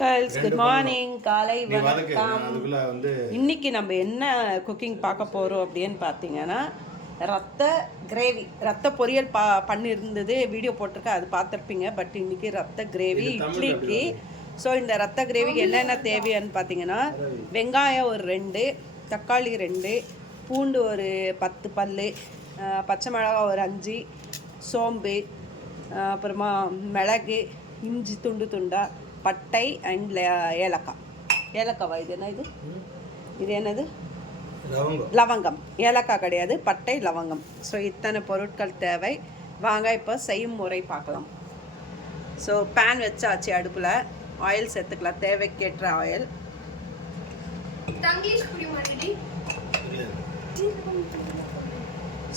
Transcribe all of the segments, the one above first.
Culls good morning காலை வணக்கம். இன்னைக்கு நம்ம என்ன குக்கிங் பார்க்க போகிறோம் அப்படின்னு பார்த்தீங்கன்னா ரத்த கிரேவி ரத்த பொரியல் பா பண்ணியிருந்தது வீடியோ போட்டிருக்கேன் அது பார்த்துருப்பீங்க. பட் இன்னைக்கு ரத்த கிரேவி இட்லிக்கு. ஸோ இந்த ரத்த கிரேவிக்கு என்னென்ன தேவைன்னு பார்த்தீங்கன்னா வெங்காயம் ஒரு ரெண்டு தக்காளி ரெண்டு பூண்டு ஒரு பத்து பல் பச்சை மிளகாய் ஒரு அஞ்சு சோம்பு அப்புறமா மிளகு இஞ்சி துண்டு துண்டா பட்டை அண்ட் ஏலக்காய். ஏலக்காவா இது? என்ன இது? இது என்னது? லவங்கம். லவங்கம். ஏலக்காய் கிடையாது பட்டை லவங்கம். ஸோ இத்தனை பொருட்கள் தேவை. வாங்க இப்போ செய்யும் முறை பார்க்கலாம். ஸோ பேன் வச்சாச்சு அடுப்பில். ஆயில் சேர்த்துக்கலாம். தேவைக்கேற்ற ஆயில்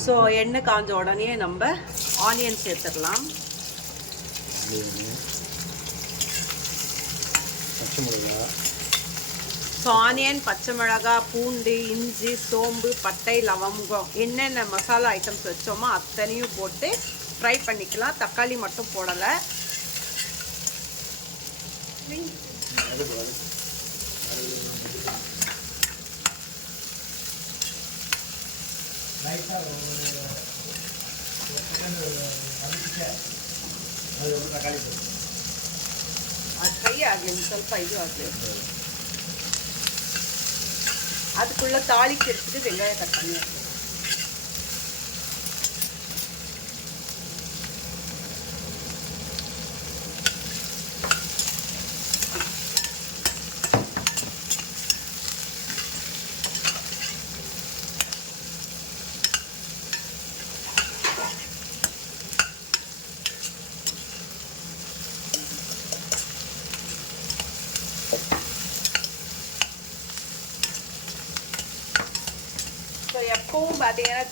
ஸோ எண்ணெய் காஞ்ச உடனே நம்ம ஆனியன் சேர்த்துக்கலாம் பச்சை மிளகா. ஸோ பச்சை மிளகா பூண்டு இஞ்சி சோம்பு பட்டை லவங்கம். என்னென்ன மசாலா ஐட்டம்ஸ் வச்சோமோ அத்தனையும் போட்டு ஃப்ரை பண்ணிக்கலாம். தக்காளி மட்டும் போடலை. தக்காளி போடுறோம் ಫ್ರೈ ಆಗಲಿ ಒಂದು ಸ್ವಲ್ಪ ಇದು ಆಗಲಿ அதுக்குள்ள தாளிக்கிறதுக்கு வெங்காய தக்காளி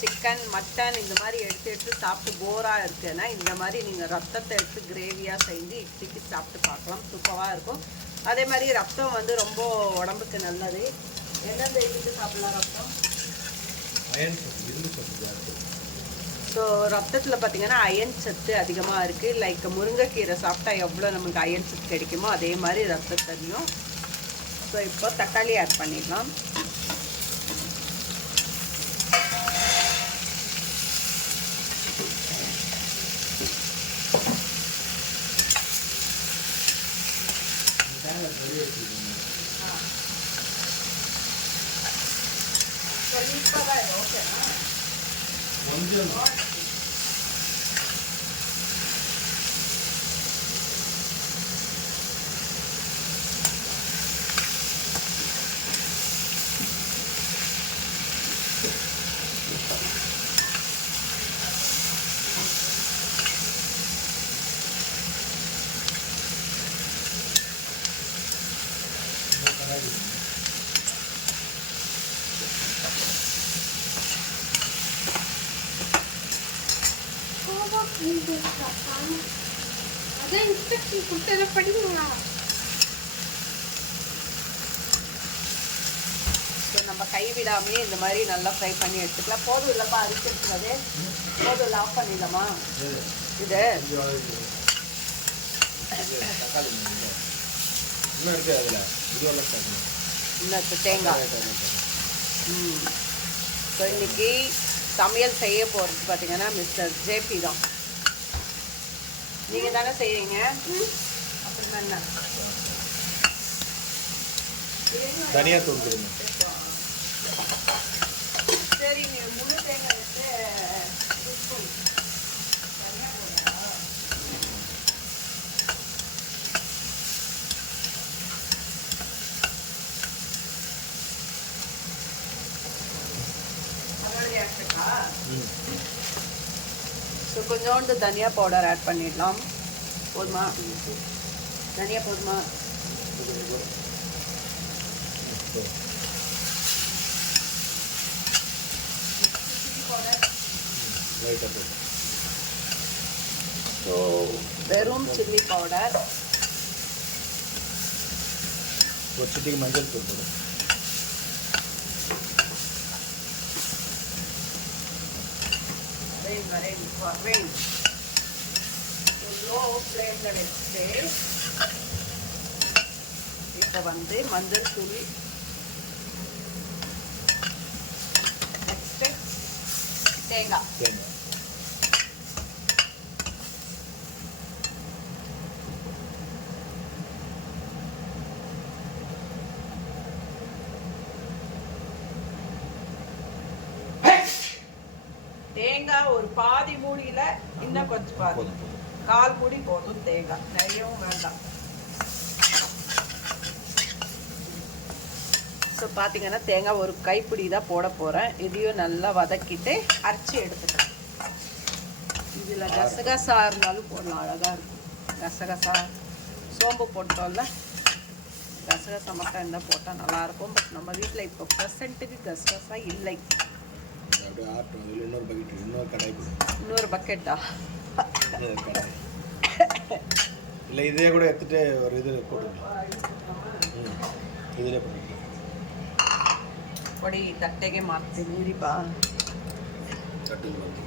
சிக்கன் மட்டன் இந்த மாதிரி எடுத்து எடுத்து சாப்பிட்டு போராக இருக்குன்னா இந்த மாதிரி நீங்கள் ரத்தத்தை எடுத்து கிரேவியாக செஞ்சு இட்லிக்கு சாப்பிட்டு பார்க்கலாம். சூப்பராக இருக்கும். அதே மாதிரி ரத்தம் வந்து ரொம்ப உடம்புக்கு நல்லது. எந்தெந்த இதுக்கு சாப்பிடலாம் ரத்தம்? ஸோ ரத்தத்தில் பார்த்தீங்கன்னா அயன் சத்து அதிகமாக இருக்குது லைக் முருங்கைக்கீரை சாப்பிட்டா எவ்வளோ நமக்கு அயன் சத்து கிடைக்குமோ அதே மாதிரி ரத்தத்தையும் ஸோ இப்போ தக்காளி ஆட் பண்ணிடலாம். 빨리 빨아요. 먼저. 넣어. அதான் இன்ஸ்ட்ரக்ஷன் கொடுத்ததை படிங்களா நம்ம கைவிடாமே இந்த மாதிரி நல்லா ஃப்ரை பண்ணி எடுத்துக்கலாம். போதும் இல்லைப்பா அரிசி எடுத்துக்காது. போதும் இல்லை ஆஃப் பண்ணிடலாமா? இது. இன்னும் தேங்காய். ம். இன்னைக்கு சமையல் செய்ய போகிறது பார்த்தீங்கன்னா மிஸ்டர் ஜேபி தான். நீங்கள் தானே செய்வீங்க அப்புறமா என்ன? தனியா தூள் கொடுங்க சரி நீ முழு தேங்காய் எடுத்து use பண்ணு. தனியா போடுறியா? அதோடய add பண்ணா? ம் ஸோ கொஞ்சோண்டு தனியா பவுடர் ஆட் பண்ணிடலாம். போதுமா? தனியா போதுமா? ஸோ வெறும் சில்லி பவுடர் ஒரு சிட்டிக்கு மஞ்சள் தூள் போடு. வெயின் வரேன் வெயின் லோ ஃப்ளேமில் வச்சுட்டு இப்போ வந்து மஞ்சள் தூள் நெக்ஸ்ட்டு தேங்காய். தேங்காய். தேங்காய் ஒரு பாதி மூடியில இன்னும் கொஞ்சம் பாதி. கால் மூடி போதும் தேங்காய். நிறையவும் வேண்டாம். ஸோ பார்த்தீங்கன்னா தேங்காய் ஒரு கைப்பிடி தான் போட போகிறேன் இதையும் நல்லா வதக்கிட்டு அரைச்சி எடுத்துக்கிறேன் இதில் கசகசா இருந்தாலும் போடலாம். அழகாக இருக்கும். கசகசா சோம்பு போட்டோம்ல. கசகசா மட்டும் இருந்தால் போட்டால் நல்லாயிருக்கும் பட் நம்ம வீட்டில் இப்போ ப்ரெசண்ட்டுக்கு கசகசா இல்லை. அப்படியே ஆட்டும் அதில் இன்னொரு பக்கெட் இன்னொரு கடாய் கொடு இன்னொரு பக்கெட்டா இன்னொரு கடாய் இல்லை இதே கூட எடுத்துட்டு ஒரு இது போட்டுக்கலாம் ம் இதிலே போட்டுக்கலாம் பொடி ತಟ್ಟೆಗೆ ಮಾಡ್ತೀನಿರಿಪಾ கட்டுக்கு வந்து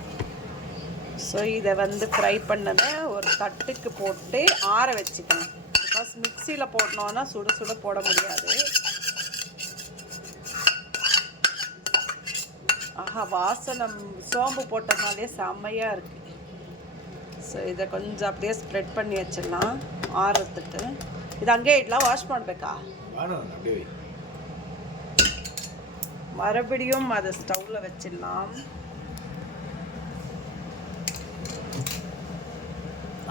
ஸோ இதை வந்து ஃப்ரை பண்ணதை ஒரு தட்டுக்கு போட்டு ஆற வச்சுக்கணும் பிகாஸ் மிக்சியில் போட்டோம்னா சுட சுட போட முடியாது ஆஹா வாசனம் சோம்பு போட்டதுனாலே செம்மையாக இருக்குது ஸோ இதை கொஞ்சம் அப்படியே ஸ்ப்ரெட் பண்ணி வச்சிடலாம் ஆறுறதுக்கு இது அங்கேயே இட்லாம் வாஷ் ಮಾಡಬೇಕಾ வேணாம் அப்படியே வை மறுபடியும் அதை ஸ்டவ்வில் வச்சிடலாம்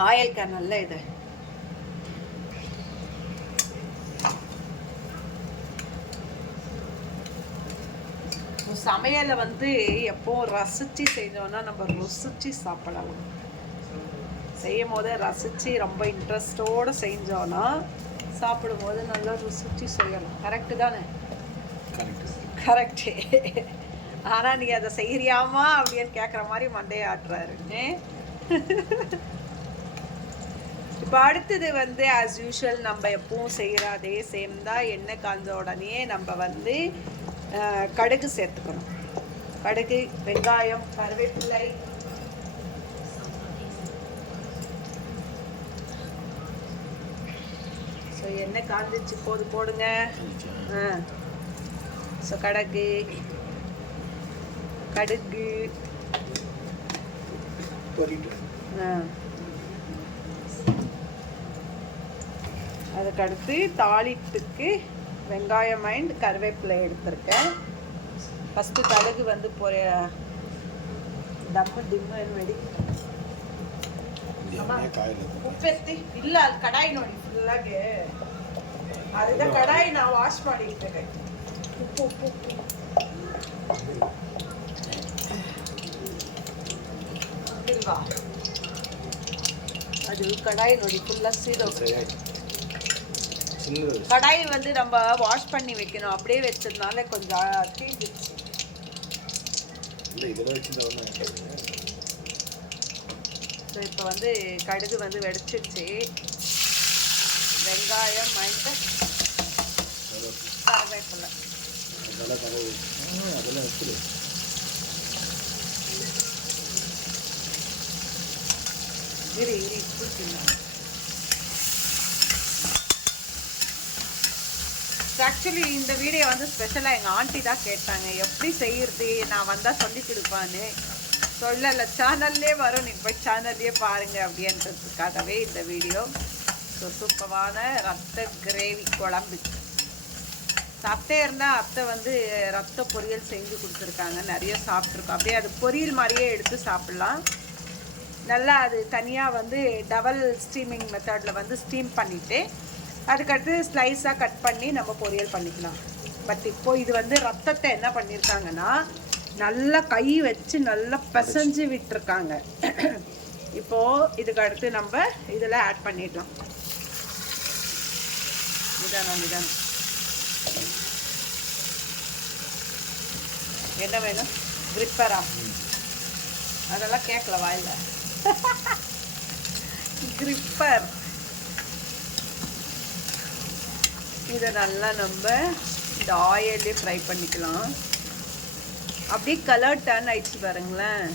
ஆயில் கேன் நல்ல இது சமையலை வந்து எப்பவும் ரசித்து செஞ்சோன்னா நம்ம ருசிச்சு சாப்பிடலாம். செய்யும் போது ரசித்து ரொம்ப இன்ட்ரெஸ்டோடு செஞ்சோன்னா சாப்பிடும்போது நல்லா ருசிச்சு செய்யலாம். கரெக்டு தானே? கரெக்டு ஆனால் நீ அதை செய்யறியாமா அப்படின்னு கேட்குற மாதிரி மண்டையை ஆட்டுறாரு. இப்போ அடுத்தது வந்து ஆஸ் யூஷுவல் நம்ம எப்பவும் செய்கிற அதே சேம் தான். எண்ணெய் காஞ்ச உடனே நம்ம வந்து கடுகு சேர்த்துக்கணும். கடுகு வெங்காயம் கருவேப்பிலை. ஸோ எண்ணெய் காஞ்சிச்சு போது போடுங்க. ஆ. ஸோ கடுகு கடுகு. ஆ. அதுக்கடுத்து தாளிப்புக்கு வெங்காயம் அண்ட் கருவேப்பிலை எடுத்திருக்கேன் ஃபஸ்ட்டு கடுகு வந்து பொரிய ದಮ್ಮ ದಿಮ್ಮ ನೋಡಿ எண்ணெய் காயில் ಉಪ್ಪೆತ್ತಿ ಇಲ್ಲ ಅಲ್ಲಿ ಕಡಾಯಿ ನೋಡಿ ಫುಲ್ಲಾಗೆ ಅದರಿಂದ ಕಡಾಯಿ ನಾವು ವಾಶ್ ಮಾಡಿ ಇರ್ತೇವೆ ಉಪ್ಪು ಉಪ್ಪು ಉಪ್ಪು ಇಲ್ವಾ அது கடாய் நொடி கடாய் வந்து நம்ம வாஷ் பண்ணி வைக்கணும். அப்படியே வச்சதுனால கொஞ்சம் ஒன்றும் ஸோ இப்போ வந்து கடுகு வந்து வெடிச்சிருச்சு. வெங்காயம் மைண்ட் கருவேப்பிலை. அதெல்லாம் இரு இரு பிடிச்சிருந்தா ஆக்சுவலி இந்த வீடியோ வந்து ஸ்பெஷலாக எங்கள் ஆண்டி தான் கேட்டாங்க. எப்படி செய்யறது? நான் வந்தால் சொல்லி கொடுப்பான்னு. சொல்லலை. சேனல்லே வரும். நீங்கள் போய் சேனல்லே பாருங்கள் அப்படின்றதுக்காகவே இந்த வீடியோ ஸோ சூப்பரான ரத்த கிரேவி குழம்பு. சாப்பிட்டே இருந்தால் அத்தை வந்து ரத்த பொரியல் செஞ்சு கொடுத்துருக்காங்க. நிறைய சாப்பிட்ருக்கோம் அப்படியே அது பொரியல் மாதிரியே எடுத்து சாப்பிட்லாம். நல்லா அது தனியாக வந்து டபுள் ஸ்டீமிங் மெத்தடில் வந்து ஸ்டீம் பண்ணிவிட்டு அதுக்கடுத்து ஸ்லைஸாக கட் பண்ணி நம்ம பொரியல் பண்ணிக்கலாம். பட் இப்போ இது வந்து ரத்தத்தை என்ன பண்ணியிருக்காங்கன்னா நல்லா கை வச்சு நல்லா பிசைஞ்சு விட்டுருக்காங்க. இப்போது இதுக்கு அடுத்து நம்ம இதில் ஆட் பண்ணிடலாம். நிதானம் நிதானம். என்ன வேணும்? கிரிப்பரா அதெல்லாம் கேட்கல வாயில். கிரிப்பர் இதை நல்லா நம்ம இந்த ஆயிலே ஃப்ரை பண்ணிக்கலாம். அப்படியே கலர் டர்ன் ஆயிடுச்சு பாருங்களேன்.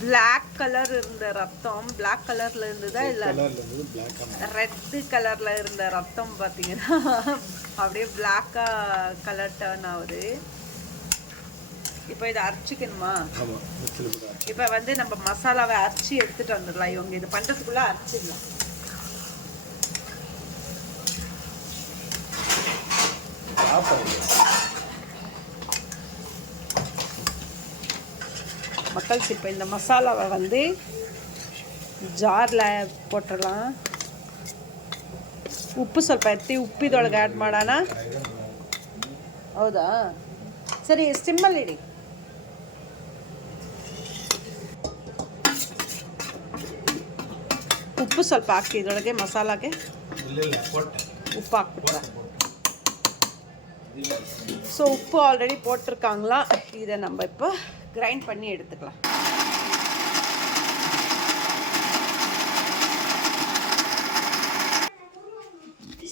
பிளாக் கலர் இருந்த ரத்தம் பிளாக் கலர்ல இருந்ததா இல்ல? ரெட்டு கலர்ல இருந்த ரத்தம் பார்த்தீங்கன்னா அப்படியே பிளாக்கா கலர் டர்ன் ஆகுது. இப்போ இதை அரைச்சிக்கணுமா? இப்போ வந்து நம்ம மசாலாவை அரைச்சி எடுத்துட்டு வந்துடலாம். இவங்க இது பண்றதுக்குள்ள அரைச்சிடலாம். சாப்பாடு மக்கள்ஸ் இப்போ இந்த மசாலாவை வந்து ಜಾರ್ಲ போட்டுடலாம் ಉಪ್ಪು ಸ್ವಲ್ಪ ಎತ್ತಿ ಉಪ್ಪಿದೊಳಗೆ ಆ್ಯಡ್ ಮಾಡೋಣ ಹೌದಾ ಸರಿ ಸಿಮ್ಮಲ್ಲಿ ಇಡಿ ಉಪ್ಪು ಸ್ವಲ್ಪ ಹಾಕಿ ಇದರೊಳಗೆ ಮಸಾಲಾಗೆ ಇಲ್ಲ ಇಲ್ಲ ಕೊಟ್ಟೆ உப்பு ಹಾಕ್ಬಿಟ್ರೆ ஸோ உப்பு ஆல்ரெடி போட்டிருக்காங்களா? இதை நம்ம இப்போ கிரைண்ட் பண்ணி எடுத்துக்கலாம்.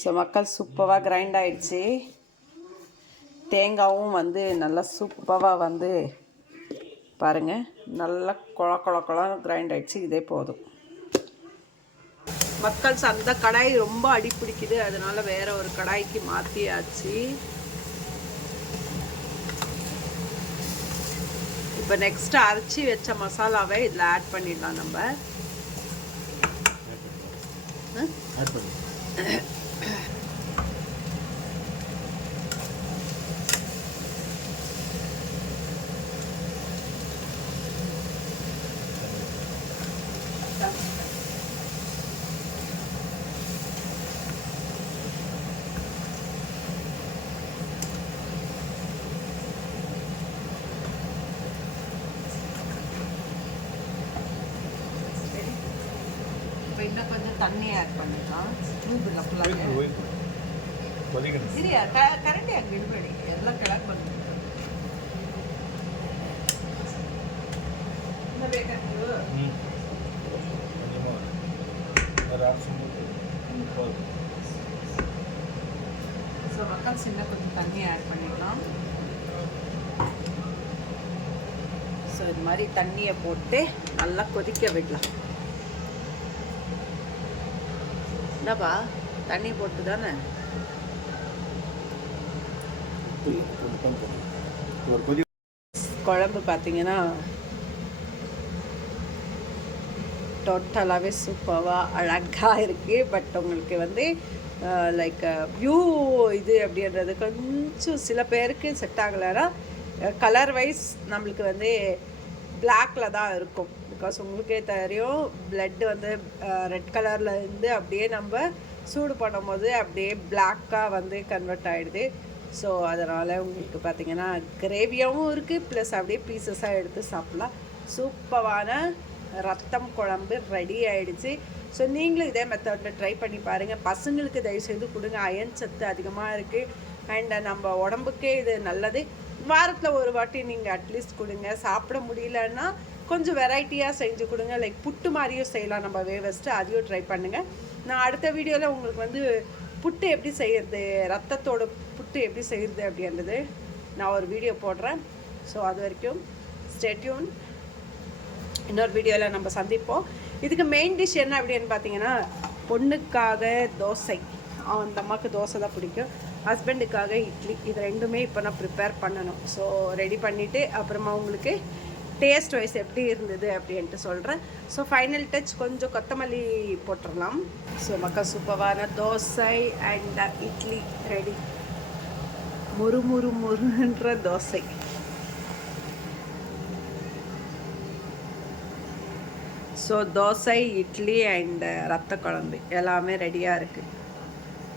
ஸோ மக்கள் சூப்பராக கிரைண்ட் ஆயிடுச்சு. தேங்காவும் வந்து நல்லா சூப்பராக வந்து பாருங்கள் நல்லா குழ குழ குழம் கிரைண்ட் ஆகிடுச்சு இதே போதும். மக்கள் அந்த கடாய் ரொம்ப அடி பிடிக்குது அதனால வேறு ஒரு கடாய்க்கு மாற்றியாச்சு இப்போ நெக்ஸ்ட் அரைச்சி வச்ச மசாலாவை இதில் ஆட் பண்ணிடலாம் நம்ம. தண்ணி ஆட் பண்ணிக்கலாம் ஊற்றுங்க ஃபுல்லாக சரியா? க கரண்டி அங்கே இடுபடி எல்லாம் கிளாக் பண்ணுங்க ஸோ மக்கள் சின்ன கொஞ்சம் தண்ணி ஆட் பண்ணிக்கலாம் ஸோ இது மாதிரி தண்ணியை போட்டு நல்லா கொதிக்க விடலாம். என்னப்பா? தண்ணி போட்டு தானே? குழம்பு பார்த்தீங்கன்னா டோட்டலாகவே சூப்பராக அழகாக இருக்குது பட் உங்களுக்கு வந்து லைக் வியூ இது அப்படின்றது கொஞ்சம் சில பேருக்கு செட் ஆகலைன்னா கலர் வைஸ் நம்மளுக்கு வந்து பிளாக்ல தான் இருக்கும். பிகாஸ் உங்களுக்கே தெரியும் பிளட் வந்து ரெட் கலரில் இருந்து அப்படியே நம்ம சூடு பண்ணும்போது அப்படியே பிளாக்காக வந்து கன்வெர்ட் ஆகிடுது ஸோ அதனால் உங்களுக்கு பார்த்தீங்கன்னா கிரேவியாகவும் இருக்குது ப்ளஸ் அப்படியே பீசஸாக எடுத்து சாப்பிட்லாம். சூப்பரான ரத்தம் குழம்பு ரெடி ஆகிடுச்சு ஸோ நீங்களும் இதே மெத்தடில் ட்ரை பண்ணி பாருங்கள் பசங்களுக்கு தயவுசெய்து கொடுங்க. அயன் சத்து அதிகமாக இருக்குது அண்ட் நம்ம உடம்புக்கே இது நல்லது. வாரத்தில் ஒரு வாட்டி நீங்கள் அட்லீஸ்ட் கொடுங்க. சாப்பிட முடியலன்னா கொஞ்சம் வெரைட்டியாக செஞ்சு கொடுங்க. லைக் புட்டு மாதிரியும் செய்யலாம். நம்ம வேவஸ்ட்டு அதையும் ட்ரை பண்ணுங்கள் நான் அடுத்த வீடியோவில் உங்களுக்கு வந்து புட்டு எப்படி செய்கிறது ரத்தத்தோட புட்டு எப்படி செய்கிறது அப்படின்றது நான் ஒரு வீடியோ போடுறேன். ஸோ அது வரைக்கும் ஸ்டேட்யூன் இன்னொரு வீடியோவில் நம்ம சந்திப்போம். இதுக்கு மெயின் டிஷ் என்ன அப்படின்னு பார்த்தீங்கன்னா பொண்ணுக்காக தோசை. அந்த அம்மாவுக்கு தோசை தான் பிடிக்கும். ஹஸ்பண்டுக்காக இட்லி. இது ரெண்டுமே இப்போ நான் ப்ரிப்பேர் பண்ணணும். ஸோ ரெடி பண்ணிவிட்டு அப்புறமா உங்களுக்கு டேஸ்ட் வைஸ் எப்படி இருந்தது அப்படின்ட்டு சொல்கிறேன் ஸோ ஃபைனல் டச் கொஞ்சம் கொத்தமல்லி போட்டுடலாம் ஸோ மக்கள் சூப்பரான தோசை அண்ட் இட்லி ரெடி முறு முறு முருன்ற தோசை. ஸோ தோசை இட்லி அண்ட் ரத்த குழம்பு எல்லாமே ரெடியாக இருக்குது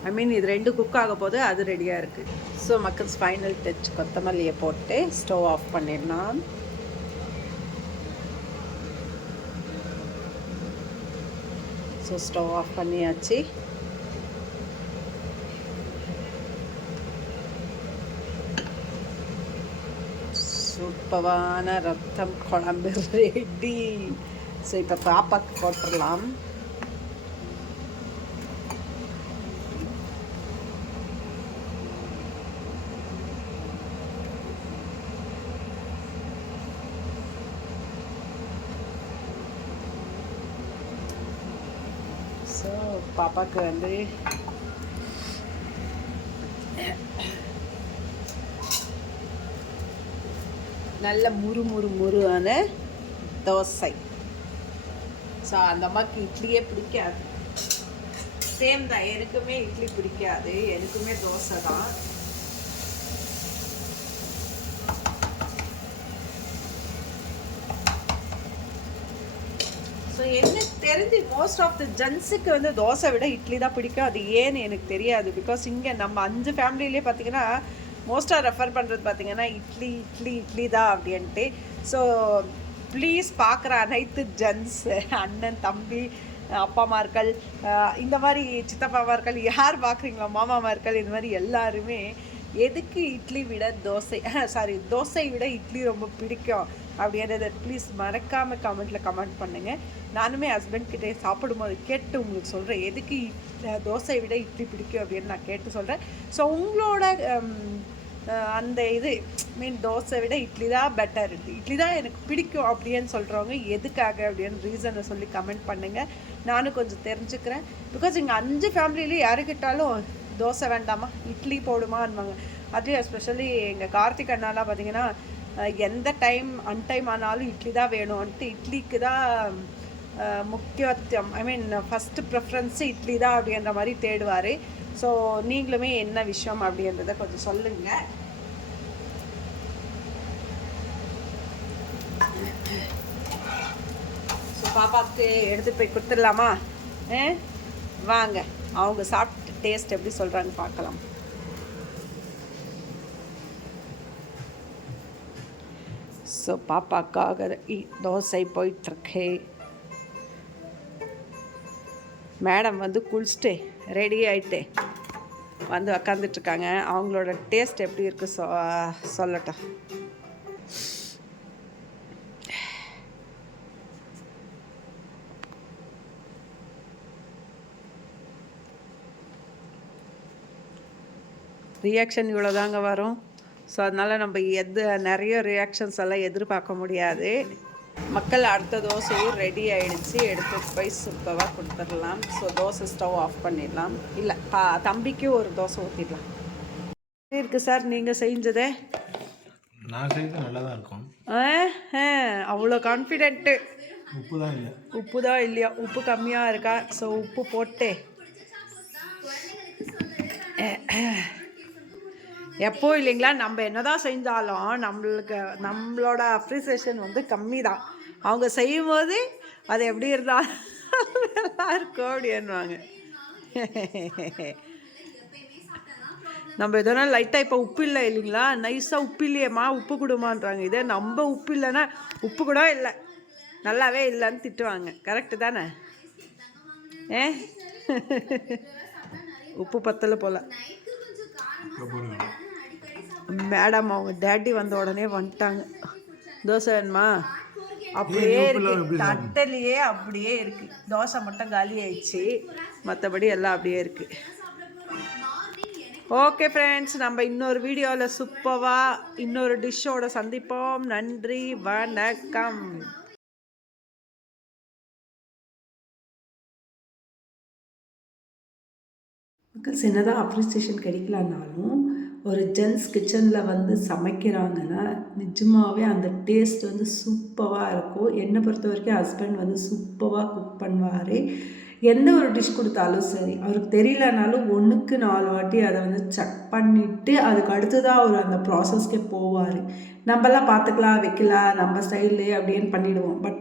ஐ மீன் இது ரெண்டு குக் ஆக போது அது ரெடியாக இருக்குது ஸோ மக்கள்ஸ் ஃபைனல் டச் கொத்தமல்லியை போட்டு ஸ்டவ் ஆஃப் பண்ணிடலாம். ஸோ ஸ்டவ் ஆஃப் பண்ணியாச்சு. சூப்பவான ரத்தம் குழம்பு ரெடி ஸோ இப்போ பாப்பாக்கு போட்டுடலாம். ஸோ பாப்பாவுக்கு வந்து நல்ல முறு முறு முறுவான தோசை. ஸோ அந்த அம்மாவுக்கு இட்லியே பிடிக்காது. சேம் தான். எனக்குமே இட்லி பிடிக்காது. எனக்குமே தோசை தான் ஸோ எனக்கு தெரிஞ்சு மோஸ்ட் ஆஃப் த ஜென்ஸுக்கு வந்து தோசை விட இட்லி தான் பிடிக்கும். அது ஏன்னு எனக்கு தெரியாது. பிகாஸ் இங்கே நம்ம அஞ்சு ஃபேமிலியிலே பார்த்தீங்கன்னா மோஸ்ட்டாக ரெஃபர் பண்ணுறது பார்த்தீங்கன்னா இட்லி இட்லி இட்லி தான் அப்படின்ட்டு. ஸோ ப்ளீஸ் பார்க்குற அனைத்து ஜென்ஸ் அண்ணன் தம்பி அப்பாமார்கள் இந்த மாதிரி சித்தப்பாமார்கள் யார் பார்க்குறீங்களோ மாமாமார்கள் இந்த மாதிரி எல்லாருமே எதுக்கு இட்லி விட தோசை? சாரி தோசை விட இட்லி ரொம்ப பிடிக்கும். அப்படின்றத ப்ளீஸ் மறக்காமல் கமெண்ட்டில் கமெண்ட் பண்ணுங்கள் நானுமே ஹஸ்பண்ட் கிட்டே சாப்பிடும்போது கேட்டு உங்களுக்கு சொல்கிறேன் எதுக்கு தோசை தோசையை விட இட்லி பிடிக்கும் அப்படின்னு நான் கேட்டு சொல்கிறேன் ஸோ உங்களோட அந்த இது மீன் தோசை விட இட்லி தான் பெட்டர் இட்லி தான் எனக்கு பிடிக்கும் அப்படின்னு சொல்கிறவங்க எதுக்காக அப்படின்னு ரீசனை சொல்லி கமெண்ட் பண்ணுங்கள் நானும் கொஞ்சம் தெரிஞ்சுக்கிறேன். பிகாஸ் இங்கே அஞ்சு ஃபேமிலியிலையும் யாருக்கிட்டாலும் தோசை வேண்டாமா? இட்லி போடுமான்வாங்க அதுலேயும் எஸ்பெஷலி எங்கள் கார்த்திக் அண்ணாலாம் பார்த்தீங்கன்னா எந்த டைம் அன்டைம் ஆனாலும் இட்லி தான் வேணும்ன்ட்டு இட்லிக்கு தான் முக்கியத்துவம். I mean first preference idli தான் அப்படின்ற மாதிரி தேடுவார். ஸோ நீங்களுமே என்ன விஷயம் அப்படின்றத கொஞ்சம் சொல்லுங்கள் ஸோ பாப்பாவுக்கு எடுத்துகிட்டு போய் கொடுத்துடலாமா? வாங்க. அவங்க சாப்பிட்டு டேஸ்ட் எப்படி சொல்கிறாங்க பார்க்கலாம். ஸோ பாப்பாக்காக இ- தோசை போயிட்டுருக்கு. மேடம் வந்து குளிச்சுட்டு ரெடி ஆகிட்டே வந்து உக்காந்துட்ருக்காங்க அவங்களோட டேஸ்ட் எப்படி இருக்கு சொ சொல்லட்டும். ரியாக்ஷன் இவ்வளோதாங்க வரும். ஸோ அதனால் நம்ம எது நிறைய ரியாக்ஷன்ஸ் எல்லாம் எதிர்பார்க்க முடியாது. மக்கள் அடுத்த தோசையும் ரெடி ஆயிடுச்சு. எடுத்துட்டு போய் சூப்பராக கொடுத்துடலாம். ஸோ தோசை ஸ்டவ் ஆஃப் பண்ணிடலாம். இல்லை பா தம்பிக்கு ஒரு தோசை ஊற்றிடலாம் இருக்குது சார் நீங்கள் செஞ்சதே? நான் செய்து நல்லா தான் இருக்கும் அவ்வளோ கான்ஃபிடென்ட்டு உப்பு தான் இல்லை. உப்பு தான் இல்லையா? உப்பு கம்மியாக இருக்கா? ஸோ உப்பு போட்டு. எப்போ இல்லைங்களா? நம்ம என்னதான் செஞ்சாலும் நம்மளுக்கு நம்மளோட அப்ரிசியேஷன் வந்து கம்மி தான் அவங்க செய்யும்போது அது எப்படி இருந்தாலும் நல்லா இருக்கும் அப்படின்வாங்க நம்ம எதனா லைட்டாக இப்போ உப்பு இல்லை இல்லைங்களா? நைஸாக உப்பு இல்லையேம்மா உப்பு கொடுமான்றாங்க. இதே நம்ம உப்பு இல்லைன்னா உப்பு கூட இல்லை. நல்லாவே இல்லைன்னு திட்டுவாங்க. கரெக்டு தானே? ஏ? உப்பு பத்தலை போல். மேடம் அவங்க டேடி வந்த உடனே வந்துட்டாங்க. தோசை வேணுமா? அப்படியே இருக்கு. தட்டிலேயே அப்படியே இருக்கு. தோசை மட்டும் காலி ஆயிடுச்சு. மற்றபடி எல்லாம் அப்படியே இருக்கு. ஓகே ஃப்ரெண்ட்ஸ் நம்ம இன்னொரு வீடியோவில் சூப்பராக இன்னொரு டிஷ்ஷோட சந்திப்போம். நன்றி வணக்கம். பிகாஸ் என்னதான் அப்ரிசியேஷன் கிடைக்கலனாலும் ஒரு ஜென்ஸ் கிச்சனில் வந்து சமைக்கிறாங்கன்னா நிஜமாகவே அந்த டேஸ்ட் வந்து சூப்பராக இருக்கும். என்னை பொறுத்த வரைக்கும் ஹஸ்பண்ட் வந்து சூப்பராக குக் பண்ணுவார். எந்த ஒரு டிஷ் கொடுத்தாலும் சரி அவருக்கு தெரியலனாலும் ஒன்றுக்கு நாலு வாட்டி அதை வந்து செக் பண்ணிவிட்டு அதுக்கு அடுத்ததாக அவர் அந்த ப்ராசஸ்க்கே போவார். நம்மலாம் பார்த்துக்கலாம் வைக்கலாம் நம்ம ஸ்டைலு அப்படின்னு பண்ணிவிடுவோம் பட்